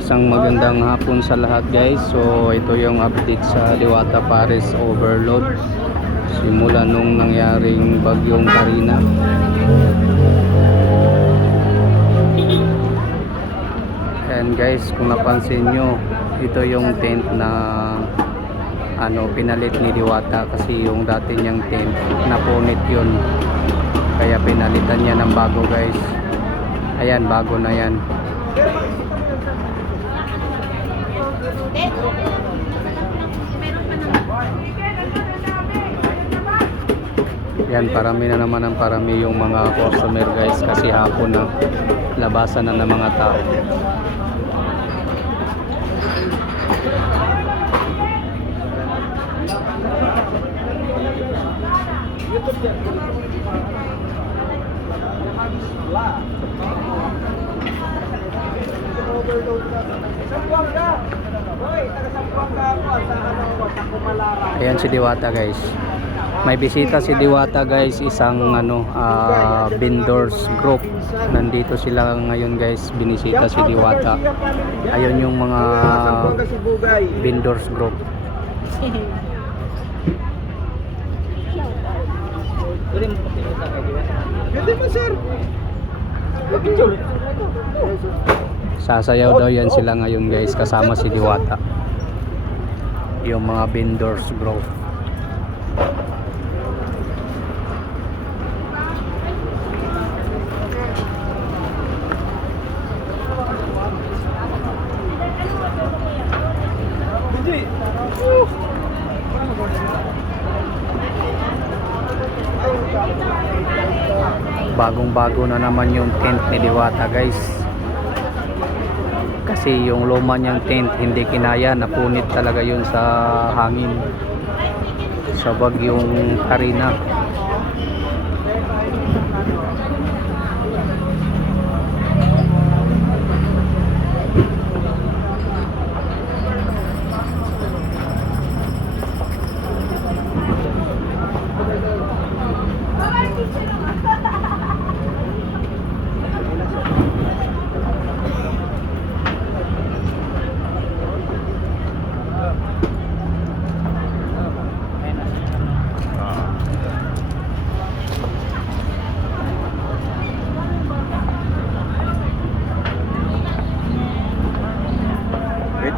Isang magandang hapon sa lahat guys. So ito yung update sa Liwata Paris Overload. Simula nung nangyaring bagyong Karina. And guys, kung napansin nyo, ito yung tent na ano pinalit ni Diwata kasi yung dati niyang tent napunit yun kaya pinalitan niya ng bago guys ayan bago na yan. Yan parami na naman ang parami yung mga customer guys kasi hapon na. Labasan na ng mga tao Ayan si Diwata guys. May bisita si Diwata guys, isang ano ah, vendors group. Nandito sila ngayon guys, binisita si Diwata. Ayun yung mga vendors group. Pwede mo sir. Sasayaw daw yan sila ngayon guys, kasama si Diwata. Yung mga vendors group. Hindi. Bagong-bago na naman yung tent ni Diwata guys. Kasi yung luma niyang tent hindi kinaya, napunit talaga yun sa hangin. Sa bagyong Karina.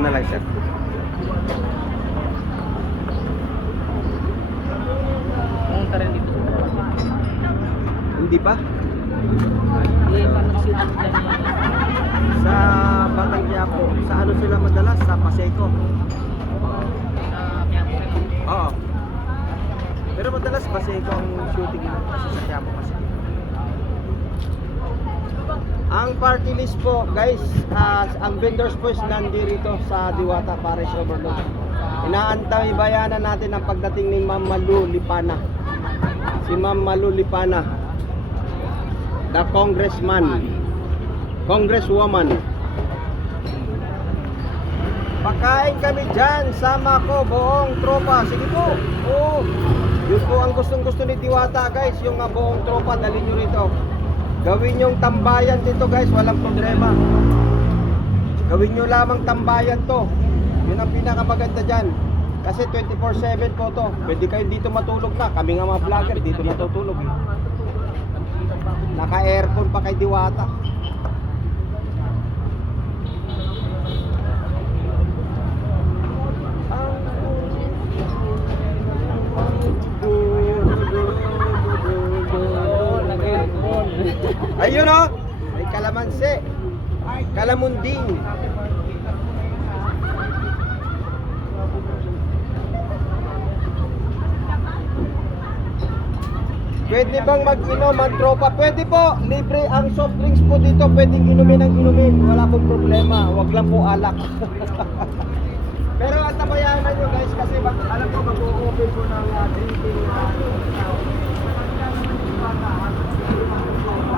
Na lang sir. Pumunta rin dito. Hindi pa? Parang sila dyan Sa Batang Quiapo. Sa ano sila madalas? Sa Paseco. sa Quiapo. Oo. Pero madalas Paseco ang shooting nila kasi sa Quiapo kasi. Ang party list po, guys, ah, ang vendors po is nandito sa Diwata Paris Overload. Inaantay bayanan natin ang pagdating ni Ma'am Malu Lipana. Si Ma'am Malu Lipana, the congressman, congresswoman. Pakain kami dyan, sama ko, buong tropa. Sige po. Oo. Yun po ang gustong gusto ni Diwata guys, yung ah, buong tropa, dalhin nyo rito. Gawin yung tambayan dito guys, walang problema. Gawin nyo lamang tambayan to. Yun ang pinakamaganda dyan. Kasi 24-7 po to. Pwede kayo dito matulog na. Kami nga mga vlogger, dito natutulog. Eh. Naka-aircon pa kay Diwata. Ayun o, may kalamansi. Kalamunding. Pwede bang mag-inom ang tropa? Pwede po, libre ang soft drinks po dito. Pwedeng inumin ang inumin. Wala pong problema. Wag lang po alak. Pero ang tabayanan nyo guys, kasi bak- alam ko mag-open po ng uh, drinking. Uh,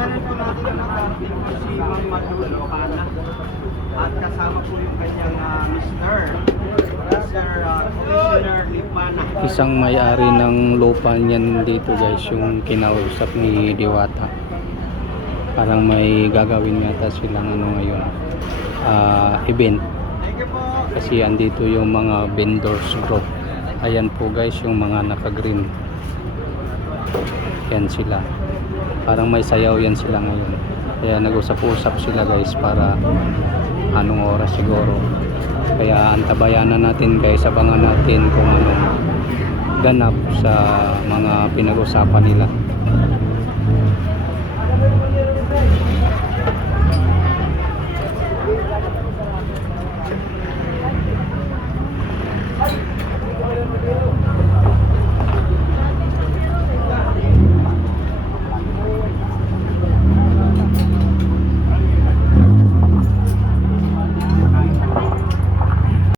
Nabayanan po natin ang nakating po si Mang Madulo at kasama po yung kanyang ah, Mr. Mr. Commissioner Lipana. Isang may-ari ng lupa niyan dito guys, yung kinausap ni Diwata. Parang may gagawin yata silang ano ngayon, ah, event. Kasi andito yung mga vendors group. Ayan po guys, yung mga naka-green. Yan sila. Parang may sayaw yan sila ngayon. Kaya nag-usap-usap sila guys para anong oras siguro. Kaya antabayanan natin guys, abangan natin kung anong ganap sa mga pinag-usapan nila.